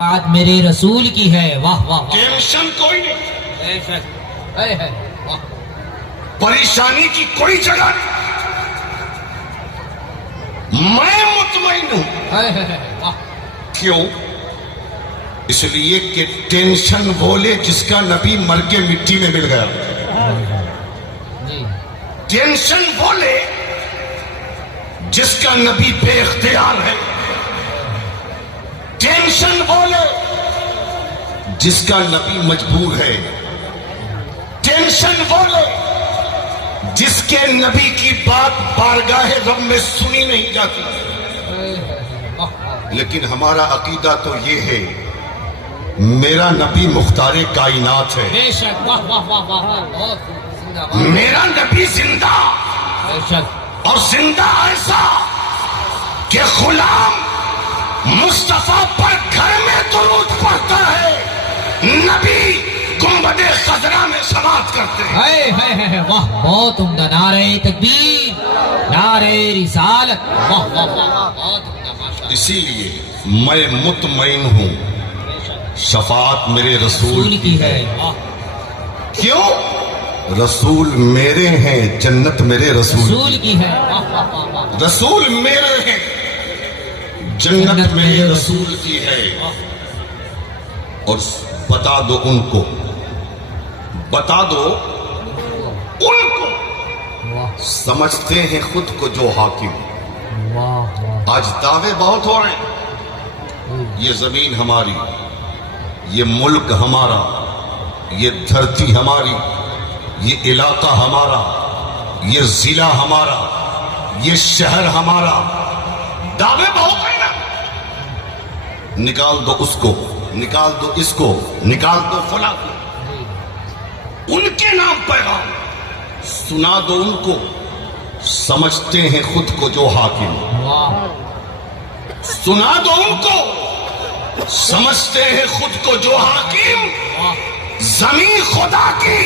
بات میرے رسول کی ہے۔ واہ واہ واہ، ٹینشن کوئی نہیں، اے شک، اے ہے، واہ، پریشانی کی کوئی جگہ نہیں، میں مطمئن ہوں۔ اے ہے، واہ، کیوں؟ اس لیے کہ ٹینشن بولے جس کا نبی مر کے مٹی میں مل گیا، جی، ٹینشن بولے جس کا نبی بے اختیار ہے، ٹینشن بولے جس کا نبی مجبور ہے، ٹینشن بولے جس کے نبی کی بات بارگاہ رب میں سنی نہیں جاتی۔ اے ہے، واہ واہ، لیکن ہمارا عقیدہ تو یہ ہے، میرا نبی مختار کائنات ہے، بے شک، واہ واہ واہ واہ، بہت زندہ باد، میرا نبی زندہ بے شک، اور زندہ ایسا کہ غلام مصطفیٰ پر گھر میں درود پڑھتا ہے، نبی گنبد خضرا میں سماعت کرتے ہیں۔ اے ہے، واہ، بہت عمدہ، نعرہ تکبیر، نعرہ رسالت، واہ واہ واہ، بہت عمدہ، ماشاءاللہ، اسی لیے میں مطمئن ہوں شفاعت میرے رسول رسول کی ہے، واہ، کیوں؟ رسول میرے ہیں، جنت میرے رسول رسول کی ہے، واہ واہ واہ واہ، رسول میرے ہیں، جنت میرے رسول کی ہے۔ اور بتا دو ان کو، بتا دو ان کو، واہ سمجھتے ہیں خود کو جو حاکم۔ واہ واہ، آج دعوے بہت ہو رہے ہیں، یہ زمین ہماری، یہ ملک ہمارا، یہ دھرتی ہماری، یہ علاقہ ہمارا، یہ ضلع ہمارا، یہ شہر ہمارا، دعوے بہت ہیں نا۔ نکال دو اس کو، نکال دو اس کو، نکال دو فلاں کو، ان کے نام پیغام سنا دو ان کو، سمجھتے ہیں خود کو جو حاکم۔ واہ، سنا دو ان کو، سمجھتے ہیں خود کو جو حاکم۔ واہ، زمین خدا کی،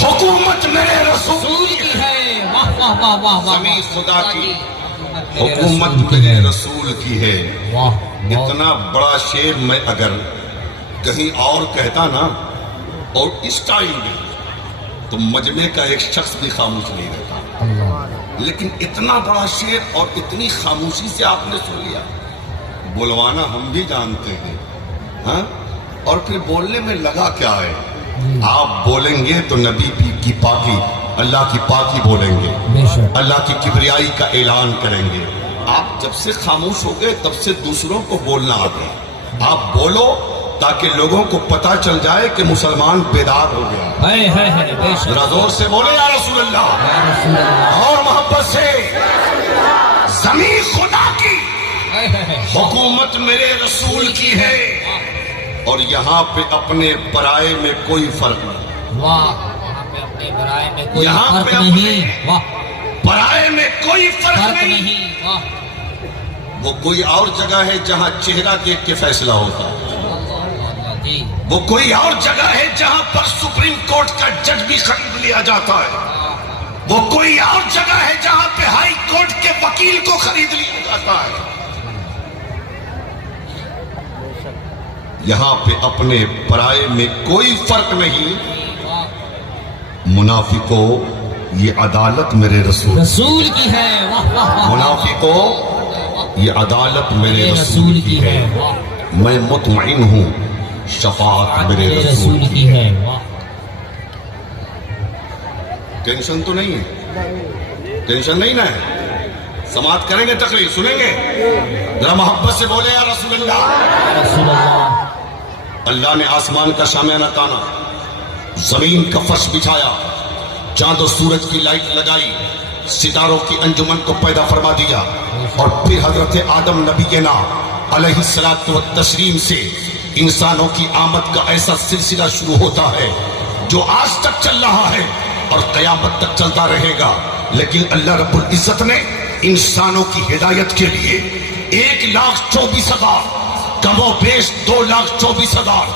حکومت میرے رسول رسول کی ہے، واہ واہ واہ واہ واہ، زمین خدا کی، میرے حکومت رسول کی میرے ہے، رسول کی ہے۔ واہ، اتنا بڑا شعر میں اگر کہیں اور کہتا نا، اور اس ٹائم میں، تو مجمع کا ایک شخص بھی خاموش نہیں رہتا، لیکن اتنا بڑا شعر اور اتنی خاموشی سے آپ نے سن لیا۔ بلوانا ہم بھی جانتے ہیں، ہاں، اور پھر بولنے میں لگا کیا ہے؟ آپ بولیں گے تو نبی کی پاکی، اللہ کی پاکی بولیں گے، بے شک، اللہ کی کبریائی کا اعلان کریں گے۔ آپ جب سے خاموش ہو گئے تب سے دوسروں کو بولنا آ گیا۔ آپ بولو تاکہ لوگوں کو پتا چل جائے کہ مسلمان بیدار ہو گیا۔ ہے، بے شک، ذرا زور سے بولے یا رسول اللہ، یا رسول اللہ، اور محبت سے، زمین خدا کی، ہے، حکومت میرے رسول کی ہے، اور یہاں پہ اپنے پرائے میں کوئی فرق نہیں، واہ، یہاں پہ اپنے برائے میں کوئی یہاں فرق پہ نہیں، واہ، پرائے میں کوئی فرق فرق نہیں۔ نہیں، واہ، وہ کوئی اور جگہ ہے جہاں چہرہ دیکھ کے فیصلہ ہوتا ہے، جی، وہ کوئی اور جگہ ہے جہاں پر سپریم کورٹ کا جج بھی خرید لیا جاتا ہے، وہ کوئی اور جگہ ہے جہاں پہ ہائی کورٹ کے وکیل کو خرید لیا جاتا ہے۔ یہاں پہ اپنے پرائے میں کوئی فرق نہیں۔ واہ، منافقوں، یہ عدالت میرے رسول، رسول کی ہے، واہ واہ واہ، منافقوں، یہ عدالت میرے میرے رسول کی ہے۔ واہ، میں مطمئن ہوں شفاعت میرے میرے رسول رسول کی کی ہے، واہ، ٹینشن تو نہیں ہے، ٹینشن نہیں نا ہے؟ سماعت کریں گے، تقریر سنیں گے، ذرا محبت سے بولے یا رسول اللہ۔ یا رسول اللہ، اللہ نے آسمان کا شامیانہ تانا، زمین کا فرش بچھایا، چاند و سورج کی لائٹ لگائی، ستاروں کی انجمن کو پیدا فرما دیا، اور پھر حضرت آدم نبی کے نام علیہ الصلوۃ والتسلیم سے انسانوں کی آمد کا ایسا سلسلہ شروع ہوتا ہے جو آج تک چل رہا ہے اور قیامت تک چلتا رہے گا۔ لیکن اللہ رب العزت نے انسانوں کی ہدایت کے لیے 1,24,000 کم و بیش 2,24,000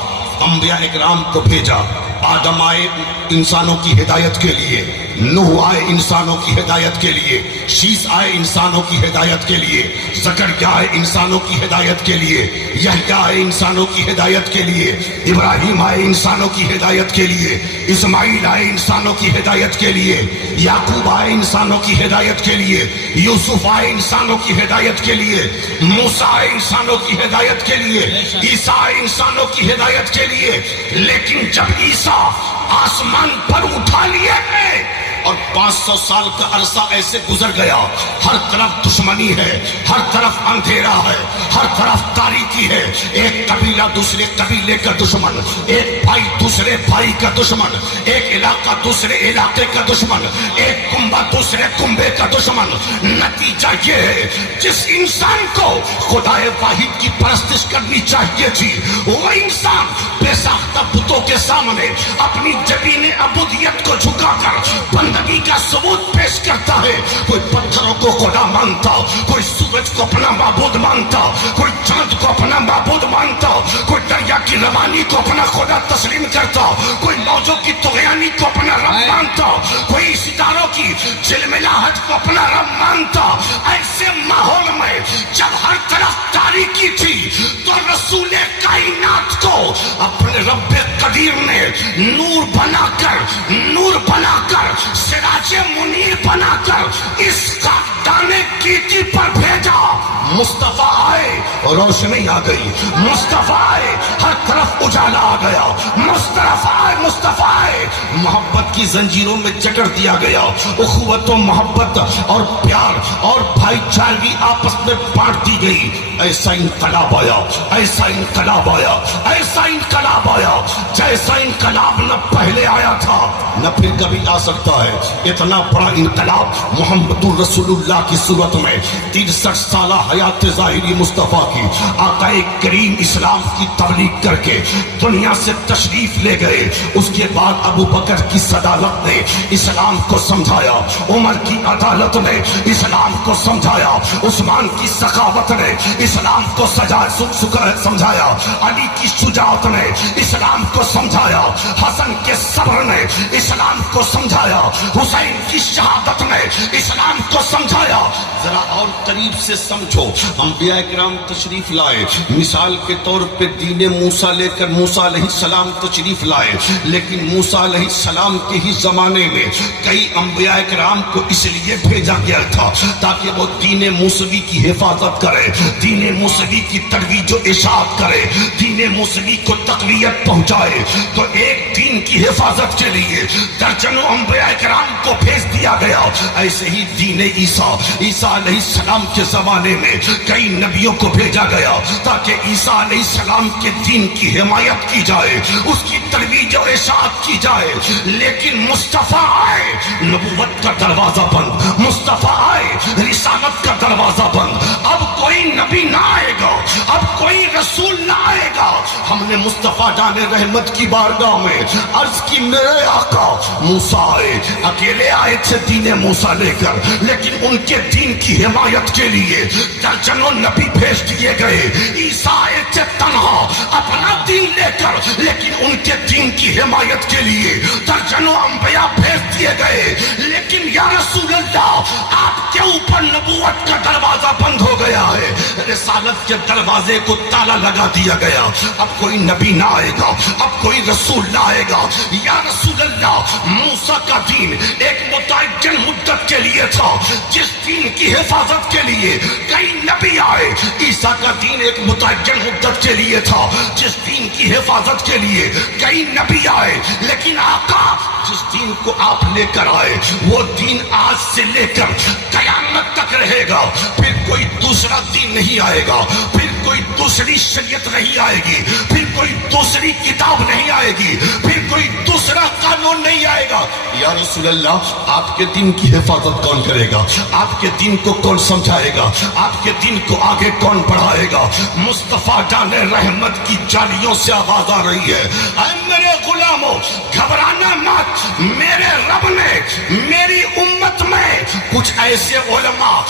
انبیاء اکرام کو بھیجا۔ آدم آئے انسانوں کی ہدایت کے لیے، نوح آئے انسانوں کی ہدایت کے لیے، شیس آئے انسانوں کی ہدایت کے لیے، زکریا آئے انسانوں کی ہدایت کے لیے، یحییٰ آئے انسانوں کی ہدایت کے لیے، ابراہیم آئے انسانوں کی ہدایت کے لیے، اسماعیل آئے انسانوں کی ہدایت کے لیے، یعقوب آئے انسانوں کی ہدایت کے لیے، یوسف آئے انسانوں کی ہدایت کے لیے، موسیٰ آئے انسانوں کی ہدایت کے لیے، عیسیٰ آئے انسانوں کی ہدایت کے لیے۔ لیکن جب عیسیٰ آسمان پر اٹھا لیے گئے اور 500 سال کا عرصہ ایسے گزر گیا، ہر طرف دشمنی ہے، ہر طرف اندھیرا ہے، ہر طرف تاریکی ہے، ایک قبیلہ دوسرے قبیلے کا دشمن، ایک بھائی دوسرے بھائی کا دشمن، ایک علاقہ دوسرے علاقے کا دشمن، ایک کنبہ دوسرے کنبے کا دشمن۔ نتیجہ یہ ہے جس انسان کو خدا واحد کی پرستش کرنی چاہیے تھی، وہ انسان بے ساختہ بتوں کے سامنے اپنی جبین عبودیت کو جھکا کر بندگی کا ثبوت پیش کرتا ہے۔ کوئی پتھروں کو خدا مانتا، کوئی سورج کو اپنا معبود مانتا، کوئی چاند کو اپنا معبود مانتا، کوئی دریا کی روانی کو اپنا خدا تسلیم کرتا، کوئی موجوں کی طغیانی کو اپنا رب مانتا، کوئی ستاروں کی جلملاہٹ کو اپنا رب مانتا۔ ایسے ماحول میں جب ہر طرف تاریکی تھی تو رسول کائنات کو اپنے رب قدیر نے نور بنا کر سراج منیر بنا کر اس کا دانے کیٹی پر بھیجا۔ مصطفیٰ آئے روشنی آ گئی، مصطفیٰ آئے ہر طرف اجالا آ گیا، مصطفیٰ آئے محبت کی زنجیروں میں جکڑ دیا گیا، اخوت و محبت اور پیار اور بھائی چارگی آپس میں بانٹ دی گئی۔ ایسا انقلاب آیا، ایسا انقلاب آیا، ایسا انقلاب آیا جیسا انقلاب نہ پہلے آیا تھا نہ پھر کبھی آ سکتا ہے۔ اتنا بڑا انقلاب محمد رسول اللہ کی صورت میں 63 سالہ حیات ظاہری مصطفیٰ کی آقا کریم اسلام کی تبلیغ کر کے دنیا سے تشریف لے گئے۔ اس کے بعد ابو بکر کی صدالت نے اسلام کو سمجھایا، عمر کی عدالت نے اسلام کو سمجھایا، عثمان کی سخاوت نے اسلام کو سمجھایا، علی کی شجاعت نے اسلام کو سمجھایا، حسن کے صبر نے اسلام کو سمجھایا، حسین کی شہادت نے اسلام کو سمجھایا۔ ذرا اور قریب سے سمجھو، انبیاء کرام تشریف لائے، مثال کے طور پہ دین موسیٰ لے کر موسیٰ علیہ السلام تشریف لائے، لیکن موسیٰ علیہ السلام کے ہی زمانے میں کئی انبیاء کرام کو اس لیے بھیجا گیا تھا تاکہ وہ دین موسوی کی حفاظت کرے، دین موسوی کی ترویج و اشاعت کرے، دین موسوی کو تقویت پہنچائے۔ تو ایک دین کی حفاظت کے لیے درجنوں انبیاء کرام کو بھیج دیا گیا۔ ایسے ہی دین عیسیٰ علیہ السلام کے زمانے میں کئی نبیوں کو بھیجا گیا تاکہ عیسیٰ علیہ السلام کے دین کی حمایت کی جائے، اس کی ترویج و اشاعت کی جائے۔ لیکن مصطفیٰ آئے، نبوت کا دروازہ بند، مصطفیٰ آئے، رسالت کا دروازہ بند۔ اب کوئی نبی نہ آئے گا، اب کوئی رسول نہ آئے گا۔ ہم نے مصطفیٰ جان رحمت کی بارگاہ میں عرض کی، میرے آقا موسیٰ آئے، اکیلے آئے تھے دین موسیٰ لے کر، لیکن ان کے دین کی حمایت کے لیے درجنوں نبی بھیج دیے گئے۔ عیسیٰ آئے تھے تنہا اپنا دین لے کر، لیکن ان کے دین کی حمایت کے لیے درجنوں انبیاء بھیج دیے گئے۔ لیکن یا رسول اللہ، آپ کے اوپر نبوت کا دروازہ بند ہو گیا ہے، رسالت کے دروازے کو تالا لگا دیا گیا۔ اب کوئی نبی نہ آئے گا، اب کوئی رسول نہ آئے گا۔ یا رسول اللہ، موسیٰ کا دین ایک متعین مدت کے لیے تھا، جس دین کی حفاظت کے لیے کئی نبی آئے۔ عیسیٰ کا دین ایک متعین مدت کے لیے تھا، جس دین کی حفاظت کے لیے کئی نبی آئے۔ لیکن آقا جس دین کو آپ لے کر آئے، وہ دین آج سے لے کر قیامت تک رہے گا۔ پھر کوئی دوسرا دین نہیں آئے گا، پھر کوئی دوسری شریعت نہیں آئے گی، پھر کوئی دوسری کتاب نہیں آئے گی، پھر کوئی دوسرا قانون نہیں آئے گا۔ یا رسول اللہ، آپ کے دین کی حفاظت کون کرے گا؟ آپ کے دین کو کون سمجھائے گا؟ آپ کے دین کو آگے کون بڑھائے گا؟ مصطفیٰ جان رحمت کی جالیوں سے آواز آ رہی ہے، اے میرے غلاموں، گھبرانا مت۔ میرے رب نے میری امت میں کچھ ایسے علماء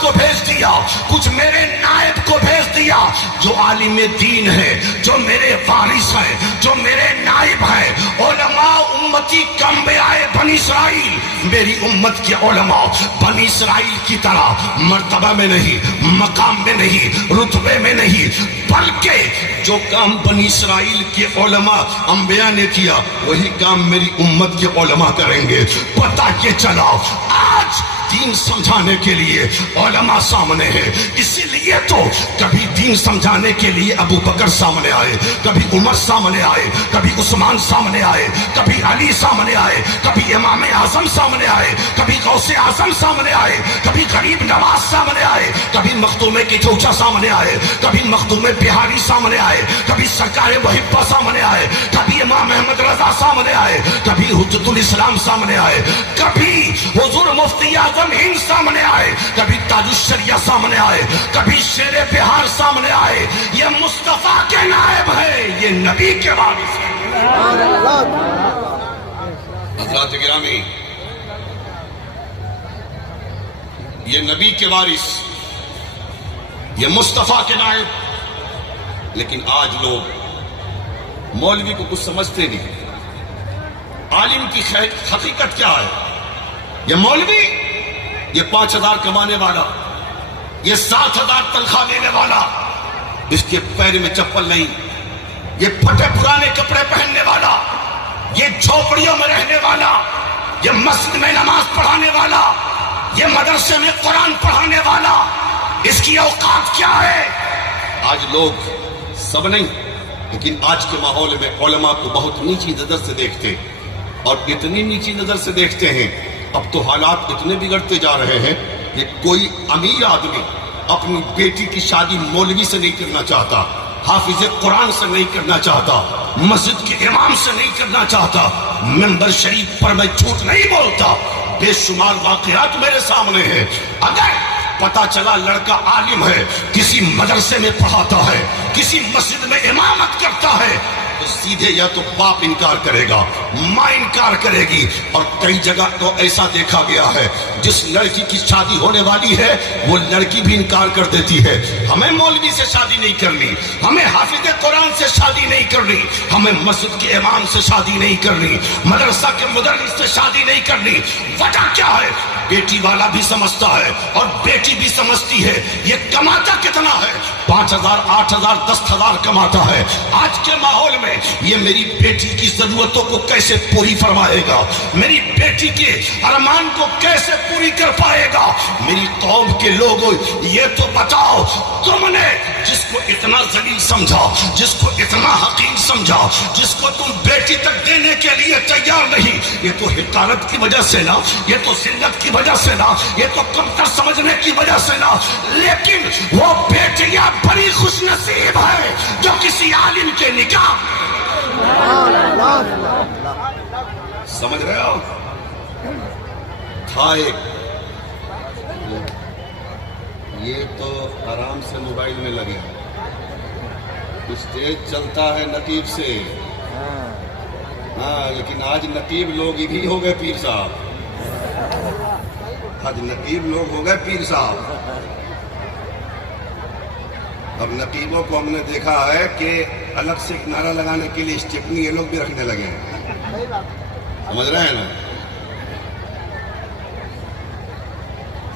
کو بھیج دیا، کچھ میرے نائب کو بھیج دیا جو عالم دین ہے، جو میرے وارث ہیں، جو میرے نائب ہیں، علماء امتی کانبیاء بنی اسرائیل، میری امت کے علماء بنی اسرائیل کی طرح مرتبہ میں نہیں، مقام میں نہیں، رتبے میں نہیں، بلکہ جو کام بنی اسرائیل کے علماء انبیاء نے کیا وہی کام میری امت کے علماء کریں گے۔ پتہ یہ چلا آج دین سمجھانے کے لیے علماء سامنے ہیں، اسی لیے تو کبھی دین سمجھانے کے لیے ابو بکر سامنے آئے، کبھی عمر سامنے آئے، کبھی عثمان سامنے آئے، کبھی علی سامنے آئے، کبھی امام اعظم سامنے آئے، کبھی غوث اعظم سامنے آئے، کبھی غریب نواز سامنے آئے، کبھی مخدوم کی چوچا سامنے آئے، کبھی مخدوم بہاری سامنے آئے، کبھی سرکار محبہ سامنے آئے، کبھی امام احمد رضا سامنے آئے، کبھی حجت الاسلام سامنے آئے، کبھی حضور مفتی اعظم ہند سامنے آئے، کبھی تاج الشریعہ سامنے آئے، کبھی شیر بہار سامنے آئے۔ یہ مصطفیٰ کے نائب ہے، یہ نبی کے وارث ہے۔ حضرات گرامی، یہ نبی کے وارث، یہ مصطفیٰ کے نائب، لیکن آج لوگ مولوی کو کچھ سمجھتے نہیں۔ عالم کی حقیقت کیا ہے؟ یہ مولوی، یہ 5,000 کمانے والا، یہ 7,000 تنخواہ لینے والا، اس کے پیر میں چپل نہیں، یہ پھٹے پرانے کپڑے پہننے والا، یہ جھوپڑیوں میں رہنے والا، یہ مسجد میں نماز پڑھانے والا، یہ مدرسے میں قرآن پڑھانے والا، اس کی اوقات کیا ہے؟ آج لوگ سب نہیں، لیکن آج کے ماحول میں علماء کو بہت نیچی نظر سے دیکھتے، اور اتنی نیچی نظر سے دیکھتے ہیں۔ اب تو حالات اتنے بگڑتے جا رہے ہیں کہ کوئی امیر آدمی اپنی بیٹی کی شادی مولوی سے نہیں کرنا چاہتا، حافظ قرآن سے نہیں کرنا چاہتا، مسجد کے امام سے نہیں کرنا چاہتا۔ منبر شریف پر میں جھوٹ نہیں بولتا، بے شمار واقعات میرے سامنے ہیں۔ اگر پتا چلا لڑکا عالم ہے، کسی مدرسے میں پڑھاتا ہے، کسی مسجد میں امامت کرتا ہے، تو سیدھے یا تو باپ انکار کرے گا، ماں انکار کرے گی، اور کئی جگہ تو ایسا دیکھا گیا ہے جس لڑکی کی شادی ہونے والی ہے وہ لڑکی بھی انکار کر دیتی ہے۔ ہمیں مولوی سے شادی نہیں کرنی، ہمیں حافظ قرآن سے شادی نہیں کرنی، ہمیں مسجد کے امام سے شادی نہیں کرنی، مدرسہ کے مدرس سے شادی نہیں کرنی۔ وجہ کیا ہے؟ بیٹی والا بھی سمجھتا ہے اور بیٹی بھی سمجھتی ہے یہ کماتا کتنا ہے، 5,000 8,000 10,000 کماتا ہے۔ آج کے ماحول میں یہ میری بیٹی کی ضرورتوں کو کیسے پوری فرمائے گا، میری بیٹی کے ارمان کو کیسے پوری کر پائے گا؟ میری قوم کے لوگوں یہ تو بتاؤ، تم نے جس کو اتنا ذلیل سمجھا، جس کو اتنا حقیر سمجھا، جس کو تم بیٹی تک دینے کے لیے تیار نہیں، یہ تو حقارت کی وجہ سے نا، یہ تو ذلت کی وجہ سے نا، یہ تو کمتر سمجھنے کی وجہ سے نا، لیکن وہ بیٹیاں بڑی خوش نصیب ہے جو کسی عالم کے نکاح۔ سمجھ رہے ہو؟ تھا ایک، یہ تو آرام سے موبائل میں لگے، اسٹیج چلتا ہے نقیب سے، ہاں لیکن آج نقیب لوگ ہی ہو گئے پیر صاحب، آج نقیب لوگ ہو گئے پیر صاحب۔ اب نقیبوں کو ہم نے دیکھا ہے کہ الگ سے نعرہ لگانے کے لیے اسٹیپنی یہ لوگ بھی رکھنے لگے ہیں، سمجھ رہے ہیں نا؟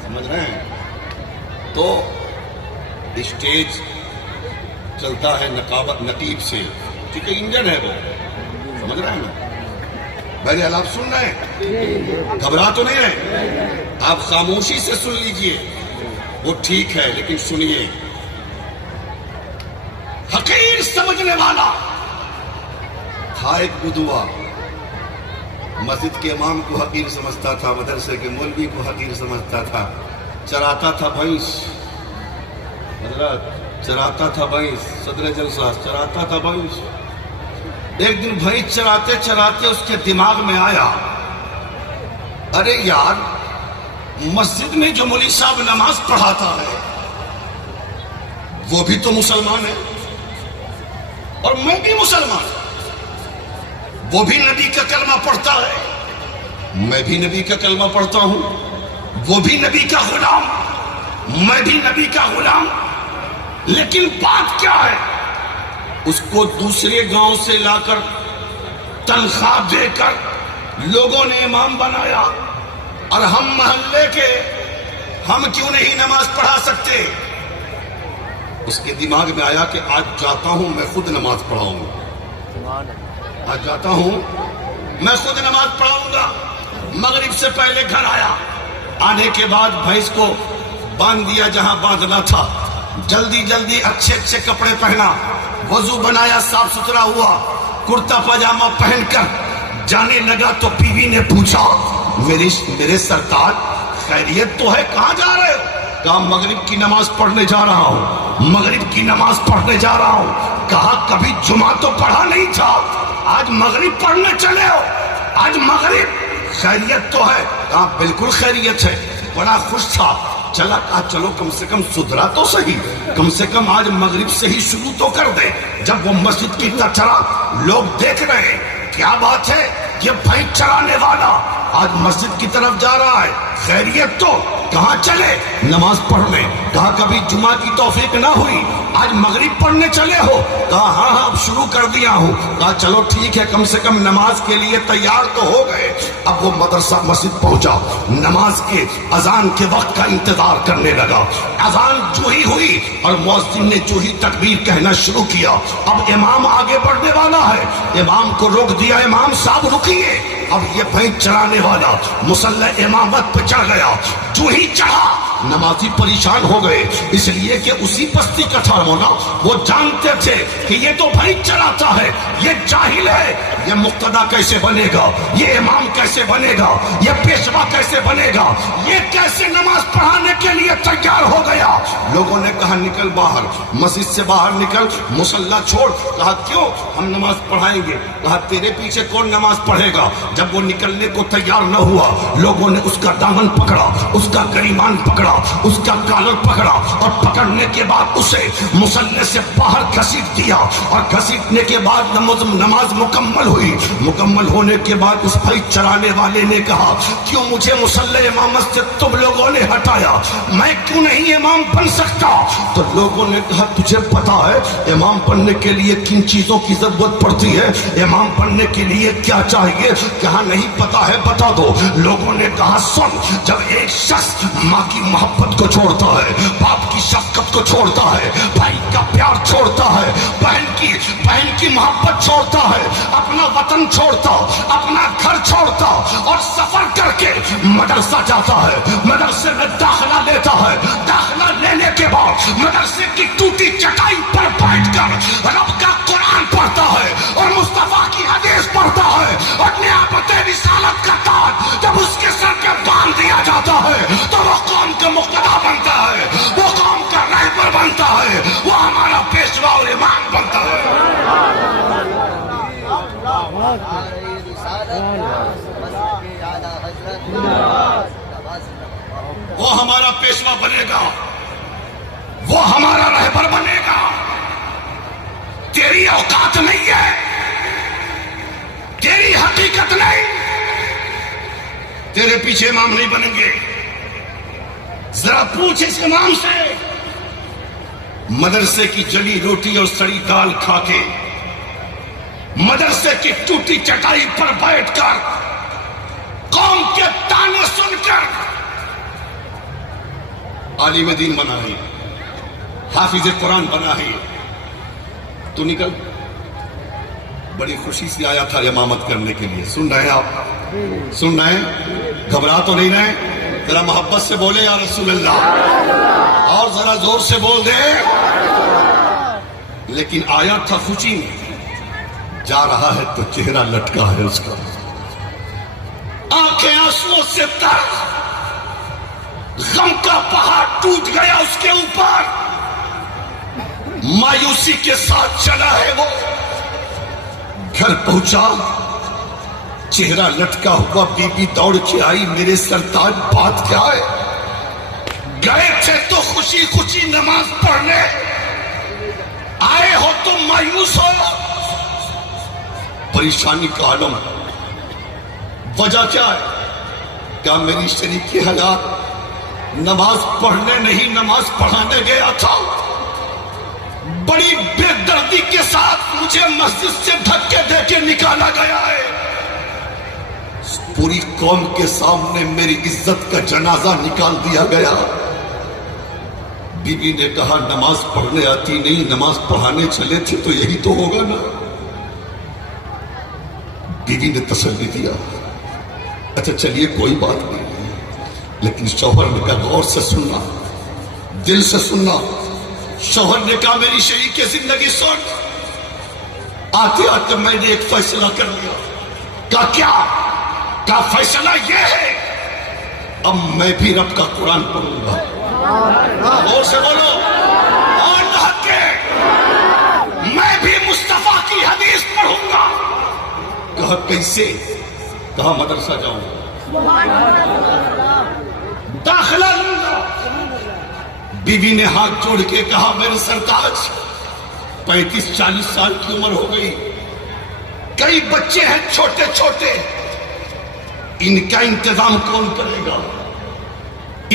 سمجھ رہے ہیں؟ تو اسٹیج چلتا ہے نقیب سے، کیونکہ انجن ہے وہ، سمجھ رہے ہیں نا؟ بہرحال آپ سن رہے ہیں، گھبرا تو نہیں رہے، آپ خاموشی سے سن لیجئے، وہ ٹھیک ہے لیکن سنیے۔ حقیر سمجھنے والا تھا ایک بدوا، مسجد کے امام کو حقیر سمجھتا تھا، مدرسے کے مولوی کو حقیر سمجھتا تھا، چراتا تھا بھینس، حضرت چراتا تھا بھینس، صدر جلسہ چراتا تھا بھینس۔ ایک دن بھینس چراتے چراتے اس کے دماغ میں آیا، ارے یار مسجد میں جو مولوی صاحب نماز پڑھاتا ہے وہ بھی تو مسلمان ہے، اور میں بھی مسلمان، وہ بھی نبی کا کلمہ پڑھتا ہے، میں بھی نبی کا کلمہ پڑھتا ہوں، وہ بھی نبی کا غلام، میں بھی نبی کا غلام، لیکن بات کیا ہے؟ اس کو دوسرے گاؤں سے لا کر تنخواہ دے کر لوگوں نے امام بنایا، اور ہم محلے کے ہم کیوں نہیں نماز پڑھا سکتے؟ اس کے دماغ میں آیا کہ آج جاتا ہوں میں خود نماز پڑھاؤں گا، آج جاتا ہوں میں خود نماز پڑھاؤں گا۔ مغرب سے پہلے گھر آیا، آنے کے بعد بھینس کو باندھ دیا جہاں باندھنا تھا، جلدی جلدی اچھے اچھے کپڑے پہنا، وضو بنایا، صاف ستھرا ہوا، کرتا پاجامہ پہن کر جانے لگا تو بیوی نے پوچھا میرے سرکار خیریت تو ہے، کہاں جا رہے ہو؟ کہا مغرب کی نماز پڑھنے جا رہا ہوں، مغرب کی نماز پڑھنے جا رہا ہوں۔ کہا کبھی جمعہ تو پڑھا نہیں تھا، آج مغرب پڑھنے چلے ہو، آج مغرب، خیریت تو ہے؟ کہا بالکل خیریت ہے، بڑا خوش تھا۔ چلا، کہا چلو کم سے کم سدھرا تو صحیح، کم سے کم آج مغرب سے ہی شروع تو کر دے۔ جب وہ مسجد کی طرف چلا، لوگ دیکھ رہے ہیں کیا بات ہے، یہ بھینس چرانے والا آج مسجد کی طرف جا رہا ہے، خیریت تو؟ کہاں چلے؟ نماز پڑھنے۔ کہا کبھی جمعہ کی توفیق نہ ہوئی، آج مغرب پڑھنے چلے ہو؟ کہا ہاں ہاں اب شروع کر دیا ہوں۔ کہا چلو ٹھیک ہے، کم سے کم نماز کے لیے تیار تو ہو گئے۔ اب وہ مدرسہ مسجد پہنچا، نماز کے اذان کے وقت کا انتظار کرنے لگا۔ اذان جو ہی ہوئی اور مؤذن نے جو ہی تکبیر کہنا شروع کیا، اب امام آگے بڑھنے والا ہے، امام کو روک دیا، امام صاحب رکیے۔ اب یہ بھینس چرانے والا مصلی امامت پہ چڑھ گیا، جو ہی چڑھا نمازی پریشان ہو گئے، اس لیے کہ اسی بستی کا تھا ہونا، وہ جانتے تھے کہ یہ تو بھینس چراتا ہے، یہ جاہل ہے، یہ مقتدا کیسے بنے گا، یہ امام کیسے بنے گا، یہ پیشوا کیسے بنے گا، یہ کیسے نماز پڑھانے کے لیے تیار ہو گیا۔ لوگوں نے کہا نکل باہر، مسجد سے باہر نکل، مصلی چھوڑ۔ کہا کیوں؟ ہم نماز پڑھائیں گے۔ کہا تیرے پیچھے کون نماز پڑھے گا؟ جب وہ نکلنے کو تیار نہ ہوا، لوگوں نے اس کا دامن پکڑا، اس کا گریبان پکڑا، اس کا کالر پکڑا، اور پکڑنے کے بعد اسے مصلی سے باہر گھسیٹ دیا، اور گھسیٹنے کے بعد نماز مکمل ہوئی۔ مکمل ہونے کے بعد اس بھینس چرانے والے نے کہا کیوں مجھے مصلی امامت سے تم لوگوں نے ہٹایا، میں کیوں نہیں امام بن سکتا؟ تو لوگوں نے کہا تجھے پتا ہے امام بننے کے لیے کن چیزوں کی ضرورت پڑتی ہے، امام بننے کے لیے کیا چاہیے؟ کہا نہیں پتا ہے، بتا دو۔ لوگوں نے کہا سن، جب ایک شخص ماں کی محبت کو چھوڑتا ہے، باپ کی شفقت کو چھوڑتا ہے، بھائی کا پیار چھوڑتا ہے، بہن کی محبت چھوڑتا ہے، اپنا وطن چھوڑتا، اپنا گھر چھوڑتا، اور سفر کر کے مدرسہ جاتا ہے، مدرسے میں داخلہ لیتا ہے، داخلہ لینے کے بعد مدرسے کی ٹوٹی چٹائی پر بیٹھ کر رب کا قرآن پڑھتا ہے اور مصطفیٰ کی حدیث پڑھتا ہے، اور نعمت رسالت کا تاج جب اس کے سر پہ باندھ دیا جاتا ہے تو وہ قوم کا مقتدا بنتا ہے، وہ قوم کا رہبر بنتا ہے، وہ ہمارا پیشوا اور امام بنتا ہے۔ وہ ہمارا پیشوا بنے گا، وہ ہمارا رہبر بنے گا۔ تیری اوقات نہیں ہے، تیری حقیقت نہیں، تیرے پیچھے امام نہیں بنیں گے۔ ذرا پوچھ اس امام سے، مدرسے کی جلی روٹی اور سڑی دال کھا کے، مدرسے کی ٹوٹی چٹائی پر بیٹھ کر، قوم کے تانے سن کر عالم دین بنا ہے، حافظ قرآن بنا ہے، تو نکل۔ بڑی خوشی سے آیا تھا امامت کرنے کے لیے۔ سن رہے ہیں آپ؟ سن رہے ہیں؟ گھبرا تو نہیں رہے؟ ذرا محبت سے بولے یا رسول اللہ، اور ذرا زور سے بول دے۔ لیکن آیا تھا خوشی میں، جا رہا ہے تو چہرہ لٹکا ہے اس کا، آنکھیں آنسوؤں سے تر، غم کا پہاڑ ٹوٹ گیا اس کے اوپر، مایوسی کے ساتھ چلا ہے وہ۔ گھر پہنچا، چہرہ لٹکا ہوا، بی بی دوڑ کے آئی، میرے سرتاج بات کیا ہے؟ گئے تھے تو خوشی خوشی نماز پڑھنے، آئے ہو تو مایوس ہو، پریشانی کا عالم، وجہ کیا ہے؟ کیا میری شریک حیات نماز پڑھنے نہیں نماز پڑھانے گیا تھا، بڑی بے دردی کے ساتھ مجھے مسجد سے دھکے دے کے نکالا گیا ہے. پوری قوم کے سامنے میری عزت کا جنازہ نکال دیا گیا. بیوی نے کہا نماز پڑھنے آتی نہیں, نماز پڑھانے چلے تھے تو یہی تو ہوگا نا. بیوی نے تسلی دیا, اچھا چلیے کوئی بات نہیں, لیکن شوہر نے کہا غور سے سننا, دل سے سننا. شوہر نے کہا میری شریک کی زندگی سن. آتے آتے میں نے ایک فیصلہ کر لیا. کہا کیا؟ کہا فیصلہ یہ ہے اب میں بھی رب کا قرآن پڑھوں گا. غور سے بولو اور دھک کے, میں بھی مصطفیٰ کی حدیث پڑھوں گا. کہا کیسے؟ کہا مدرسہ جاؤں گا, داخلہ لوں گا. بیوی نے ہاتھ جوڑ کے کہا میرے سرتاج 35-40 سال کی عمر ہو گئی, کئی بچے ہیں چھوٹے چھوٹے, ان کا انتظام کون کرے گا؟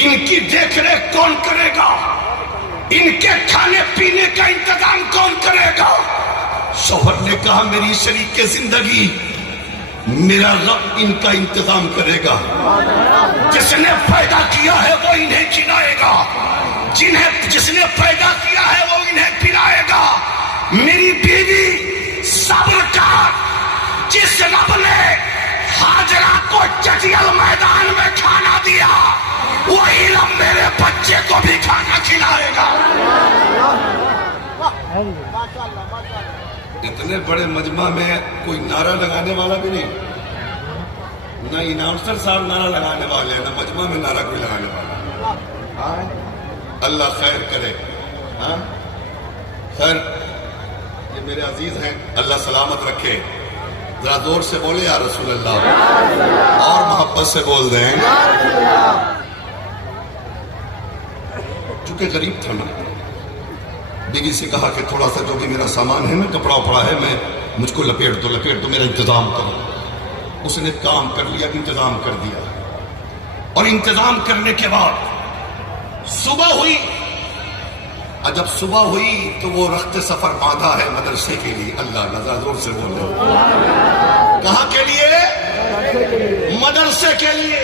ان کی دیکھ ریکھ کون کرے گا؟ ان کے کھانے پینے کا انتظام کون کرے گا؟ شوہر نے کہا میری شریک زندگی میرا رب ان کا انتظام کرے گا. جس نے پیدا کیا ہے وہ انہیں کھلائے گا, جس نے پیدا کیا ہے وہ انہیں پلائے گا. میری بیوی صبر کر, جس رب نے ہاجرہ کو جزیل میدان میں کھانا دیا وہی رب میرے بچے کو بھی کھانا کھلائے گا. اتنے بڑے مجمع میں کوئی نعرہ لگانے والا بھی نہیں, نہ اناؤنسر صاحب نعرہ لگانے والے ہیں, نہ مجمع میں نعرہ کوئی لگانے والا. اللہ خیر کرے. خیر یہ میرے عزیز ہیں, اللہ سلامت رکھے. ذرا زور سے بولے یا رسول اللہ, اور محبت سے بول دیں. چونکہ غریب تھا نا, بیوی سے کہا کہ تھوڑا سا جو بھی میرا سامان ہے نا, کپڑا وپڑا ہے, میں مجھ کو لپیٹ دو میرا انتظام کرو. اس نے کام کر لیا, انتظام کر دیا. اور انتظام کرنے کے بعد صبح ہوئی. جب صبح ہوئی تو وہ رخت سفر باندھا ہے مدرسے کے لیے. اللہ نظر زور سے بولے. کہاں کے لیے؟ مدرسے کے لیے.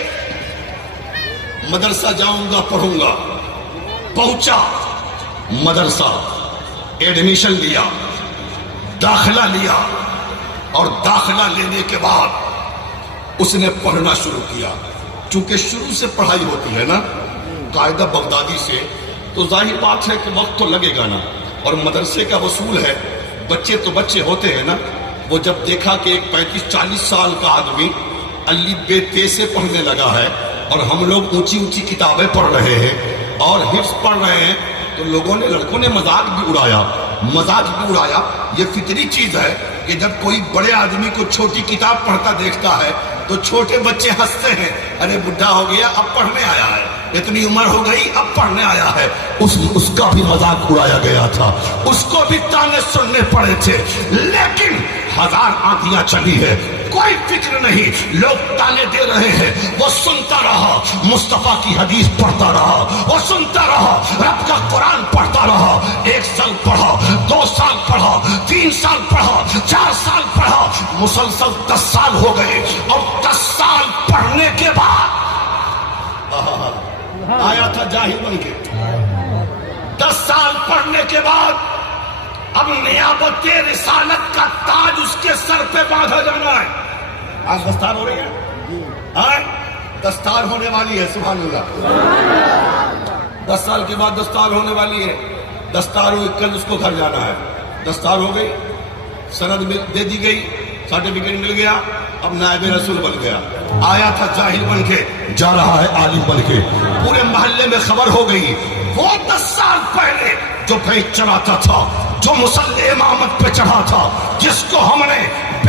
مدرسہ جاؤں گا, پڑھوں گا. پہنچا مدرسہ, ایڈمیشن لیا, داخلہ لیا, اور داخلہ لینے کے بعد اس نے پڑھنا شروع کیا. چونکہ شروع سے پڑھائی ہوتی ہے نا قاعدہ بغدادی سے, تو ظاہر بات ہے کہ وقت تو لگے گا نا. اور مدرسے کا اصول ہے, بچے تو بچے ہوتے ہیں نا, وہ جب دیکھا کہ ایک 35-40 سال کا آدمی الف بے تے سے پڑھنے لگا ہے اور ہم لوگ اونچی اونچی کتابیں پڑھ رہے ہیں اور حفظ پڑھ رہے ہیں, تو لڑکوں نے مذاق بھی اڑایا. یہ فطری چیز ہے کہ جب کوئی بڑے آدمی کو چھوٹی کتاب پڑھتا دیکھتا ہے تو چھوٹے بچے ہنستے ہیں, ارے بڈھا ہو گیا اب پڑھنے آیا ہے, اتنی عمر ہو گئی اب پڑھنے آیا ہے. اس کا بھی مذاق اڑایا گیا تھا, اس کو بھی تانے سننے پڑے تھے. لیکن 1000 آندیاں چلی ہے, کوئی فکر نہیں, لوگ تانے دے رہے ہیں, وہ سنتا رہا. مصطفیٰ کی حدیث پڑھتا رہا, وہ سنتا رہا, رب کا قرآن پڑھتا رہا. 1 سال پڑھا, 2 سال پڑھا, 3 سال پڑھا, 4 سال پڑھا, مسلسل 10 سال ہو گئے. اور 10 سال پڑھنے کے بعد آیا تھا جاہل بن کے. 10 سال پڑھنے کے بعد اب نیابت رسالت کا تاج اس کے سر پہ باندھا جانا ہے. آج دستار ہو رہی ہے, دستار ہونے والی ہے. سبحان اللہ. 10 سال کے بعد دستار ہونے والی ہے. دستار ہوئی, کل اس کو گھر جانا ہے. دستار ہو گئی, سند دے دی گئی, سرٹیفکیٹ مل گیا, اب نائب رسول بن گیا. آیا تھا جاہل بن کے, جا رہا ہے عالم بن کے. پورے محلے میں خبر ہو گئی, وہ 10 سال پہلے جو بھینس چراتا تھا, جو مصلی امامت پہ چڑھا تھا, جس کو ہم نے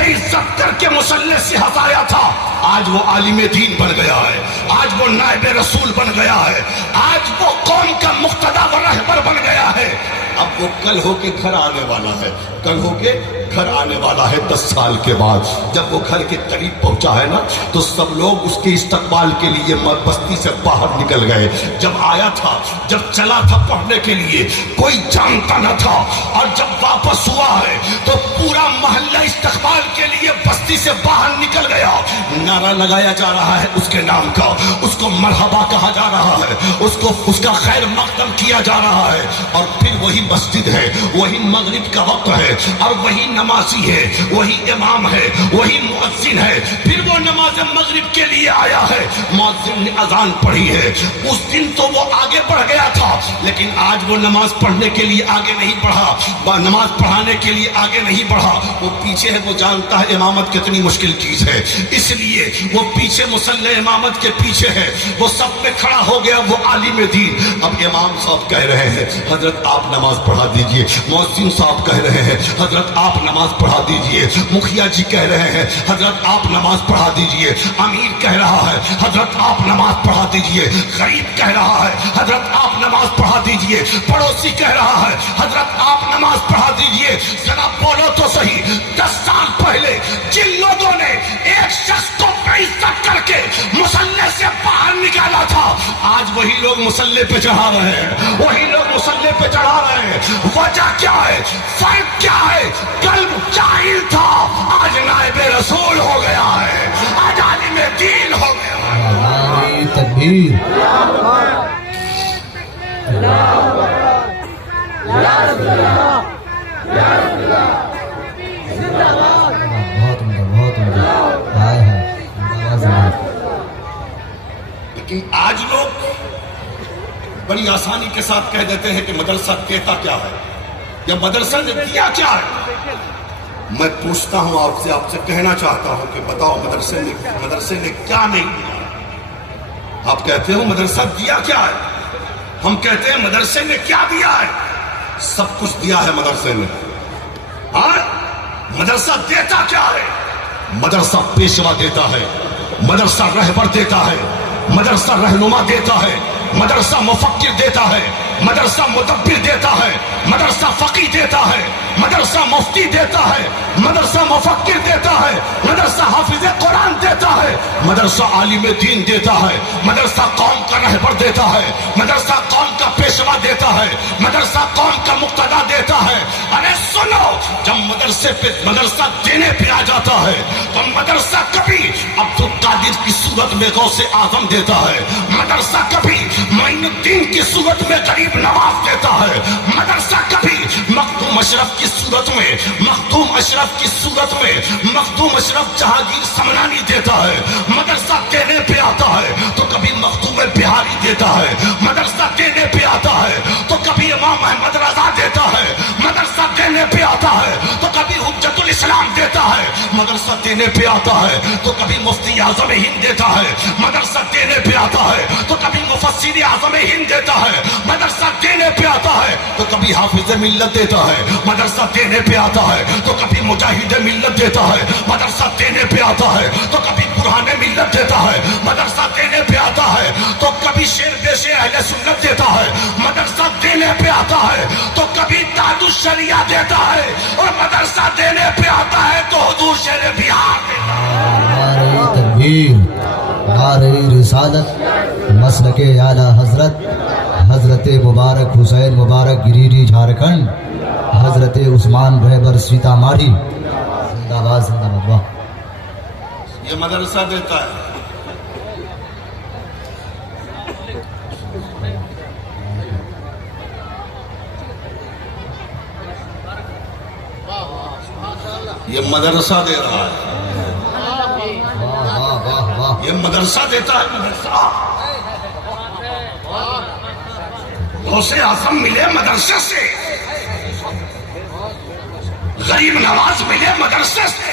بے عزت کر کے مصلی سے ہٹایا تھا، آج وہ عالم دین بن گیا ہے، آج وہ نائب رسول بن گیا ہے، آج وہ قوم کا مقتدا و رہبر بن گیا ہے۔ اب وہ کل ہو کے گھر آنے والا ہے، کل ہو کے گھر آنے والا ہے 10 سال کے بعد۔ جب وہ گھر کے قریب پہنچا ہے نا تو سب لوگ اس کے استقبال کے لیے بستی سے باہر نکل گئے۔ جب آیا تھا، جب چلا تھا پڑھنے کے لیے، کوئی جانتا نہ تھا، اور جب واپس ہوا ہے تو پورا محلہ استقبال کے لیے بستی سے باہر نکل گیا۔ نعرہ لگایا جا رہا ہے اس کے نام کا، اس کو مرحبا کہا جا رہا ہے، اس کا خیر مقدم کیا جا رہا ہے۔ اور پھر وہی مسجد ہے، وہی مغرب کا وقت ہے، اور وہی نمازی ہے، وہی امام ہے، وہی مؤذن ہے۔ پھر وہ نماز مغرب کے لیے آیا ہے، مؤذن نے اذان پڑھی ہے۔ اس دن تو وہ آگے بڑھ گیا تھا، لیکن آج وہ نماز پڑھنے کے لیے آگے نہیں بڑھا، نماز پڑھانے کے لیے آگے نہیں بڑھا۔ وہ پیچھے ہے، وہ جانتا ہے امامت کتنی مشکل چیز ہے، اس لیے وہ پیچھے مصلی امامت کے پیچھے ہے، وہ سب میں کھڑا ہو گیا، وہ عالم دین۔ اب امام صاحب کہہ رہے ہیں حضرت آپ نماز پڑھا دیجئے، مؤذن صاحب کہہ رہے ہیں حضرت آپ نماز پڑھا دیجئے، مخیا جی کہہ رہے ہیں حضرت آپ نماز پڑھا دیجئے، امیر کہہ رہا ہے حضرت آپ نماز پڑھا دیجئے، غریب کہہ رہا ہے حضرت آپ نماز پڑھا دیجئے، پڑوسی کہہ رہا ہے حضرت آپ نماز پڑھا دیجئے۔ ذرا بولو تو صحیح، 10 سال پہلے جن لوگوں نے ایک شخص کو بے عزت کر کے مصلی سے باہر نکالا تھا، آج وہی لوگ مصلی پہ چڑھا رہے ہیں، وہی لوگ مصلی پہ چڑھا رہے ہیں۔ وجہ کیا ہے؟ فرق کیا ہے؟ قلب جاہل تھا، آج نائب رسول ہو گیا ہے، آج عالم دین ہو گیا ہے۔ نعرہ تکبیر، بہت عمدہ، بہت عمدہ، ہائے ہائے۔ لیکن آج لوگ بڑی آسانی کے ساتھ کہہ دیتے ہیں کہ مدرسہ دیتا کیا ہے یا مدرسہ نے دیا کیا ہے۔ میں پوچھتا ہوں آپ سے کہنا چاہتا ہوں کہ بتاؤ مدرسے نے کیا نہیں دیا؟ آپ کہتے ہو مدرسہ دیا کیا ہے، ہم کہتے ہیں مدرسے نے کیا دیا ہے؟ سب کچھ دیا ہے مدرسے نے۔ ہاں، مدرسہ دیتا کیا ہے؟ مدرسہ پیشوا دیتا ہے، مدرسہ رہبر دیتا ہے، مدرسہ رہنما دیتا ہے، مدرسہ مفکر دیتا ہے، مدرسہ مدبر دیتا ہے، مدرسہ فقی دیتا ہے، مدرسہ مفتی دیتا ہے، مدرسہ مفکر دیتا ہے، مدرسہ حافظ قرآن دیتا ہے، مدرسہ عالم دین دیتا ہے، مدرسہ قوم کا رہبر دیتا ہے، مدرسہ قوم کا پیشوا دیتا ہے، مدرسہ قوم کا مقتدا دیتا ہے۔ ارے سنو، جب مدرسہ دینے پہ آ جاتا ہے تو مدرسہ کبھی عبد القادر کی صورت میں غوث اعظم دیتا ہے، مدرسہ کبھی معین الدین کی صورت میں غریب نواز دیتا ہے، مدرسہ کبھی مخدوم اشرف کی صورت میں مخدوم اشرف جہانگیر سمنانی دیتا ہے۔ مدرسہ دینے پہ آتا ہے تو کبھی مخدوم بہاری دیتا ہے، مدرسہ دینے پہ آتا ہے تو کبھی امام احمد رضا دیتا ہے، مدرسہ دینے پہ آتا ہے تو کبھی حجت الاسلام دیتا ہے، مدرسہ دینے پہ آتا ہے تو کبھی مفتی اعظم ہند دیتا ہے، مدرسہ دینے پہ آتا ہے تو کبھی مفسر اعظم ہند دیتا ہے، مدرسہ دینے پہ آتا ہے تو کبھی حافظ ملت دیتا ہے، مدرسہ دینے پہ آتا ہے تو کبھی مجاہد ملت دیتا ہے، مدرسہ دینے پہ آتا ہے تو کبھی برہان ملت دیتا ہے، مدرسہ دینے پہ آتا ہے تو کبھی شیر بیش اہل سنت دیتا ہے، مدرسہ دینے پہ آتا ہے تو کبھی تاج الشریعہ دیتا ہے، اور مدرسہ دینے پہ آتا ہے تو حضور شیر بہار دیتا ہے۔ نعرہ تکبیر، نعرہ رسالت، مسلک اعلیٰ حضرت مبارک حسین مبارک گریڈی جھارکھنڈ، حضرت عثمان رہبر سیتا ماڑھی، زندہ باد زندہ باد۔ یہ مدرسہ دیتا ہے۔ یہ مدرسہ دے رہا ہے، یہ مدرسہ دیتا ہے۔ مدرسہ غوث اعظم ملے مدرسے سے، غریب نواز ملے مدرسے سے،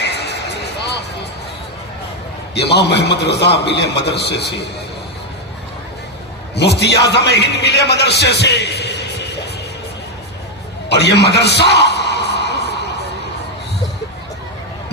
امام محمد رضا ملے مدرسے سے، مفتی اعظم ہند ملے مدرسے سے، اور یہ مدرسہ